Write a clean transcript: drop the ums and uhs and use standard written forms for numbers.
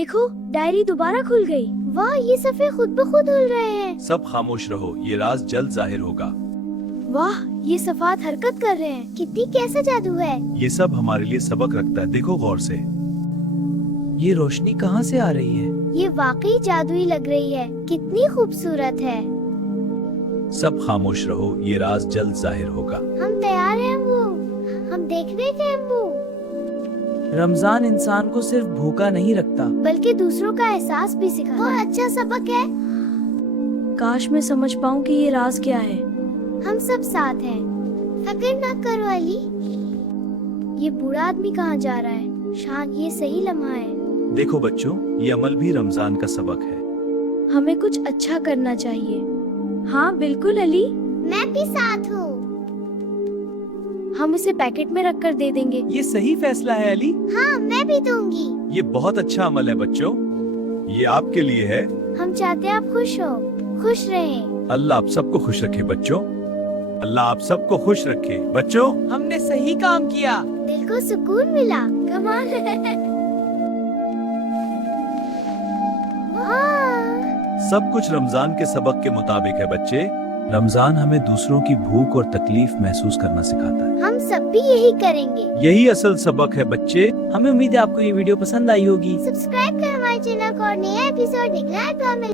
देखो डायरी दोबारा खुल गई। वाह, ये सफ़े खुद ब खुद खुल रहे हैं। सब खामोश रहो, ये राज जल्द जाहिर होगा। वाह, ये सफ़ात हरकत कर रहे हैं। कितनी कैसा जादू है। ये सब हमारे लिए सबक रखता है, देखो गौर से। ये रोशनी कहाँ से आ रही है? ये वाकई जादुई लग रही है। कितनी खूबसूरत है। सब खामोश रहो, ये राज जल्द जाहिर होगा। हम तैयार हैं अम्मू। हम देख रहे थे अम्मू। रमजान इंसान को सिर्फ भूखा नहीं रखता, बल्कि दूसरों का एहसास भी सिखाता है। बहुत अच्छा सबक है। काश मैं समझ पाऊं कि ये राज क्या है। हम सब साथ हैं। फिक्र ना करो अली। ये बूढ़ा आदमी कहाँ जा रहा है? शान, ये सही लम्हा है। देखो बच्चों, ये अमल भी रमजान का सबक है। हमें कुछ अच्छा करना चाहिए। हाँ बिल्कुल अली, मैं भी साथ हूँ। हम इसे पैकेट में रख कर दे देंगे। ये सही फैसला है अली। हाँ, मैं भी दूंगी। ये बहुत अच्छा अमल है बच्चों, ये आपके लिए है। हम चाहते हैं आप खुश हो, खुश रहें। अल्लाह आप सबको खुश रखे बच्चों। अल्लाह आप सबको खुश रखे बच्चों। हमने सही काम किया। दिल को सुकून मिला। कमाल है। वाह। सब कुछ रमजान के सबक के मुताबिक है बच्चे। रमजान हमें दूसरों की भूख और तकलीफ महसूस करना सिखाता है। हम सब भी यही करेंगे। यही असल सबक है बच्चे। हमें उम्मीद है आपको ये वीडियो पसंद आई होगी। सब्सक्राइब कर हमारे चैनल को और नया एपिसोड देखना है तो हमें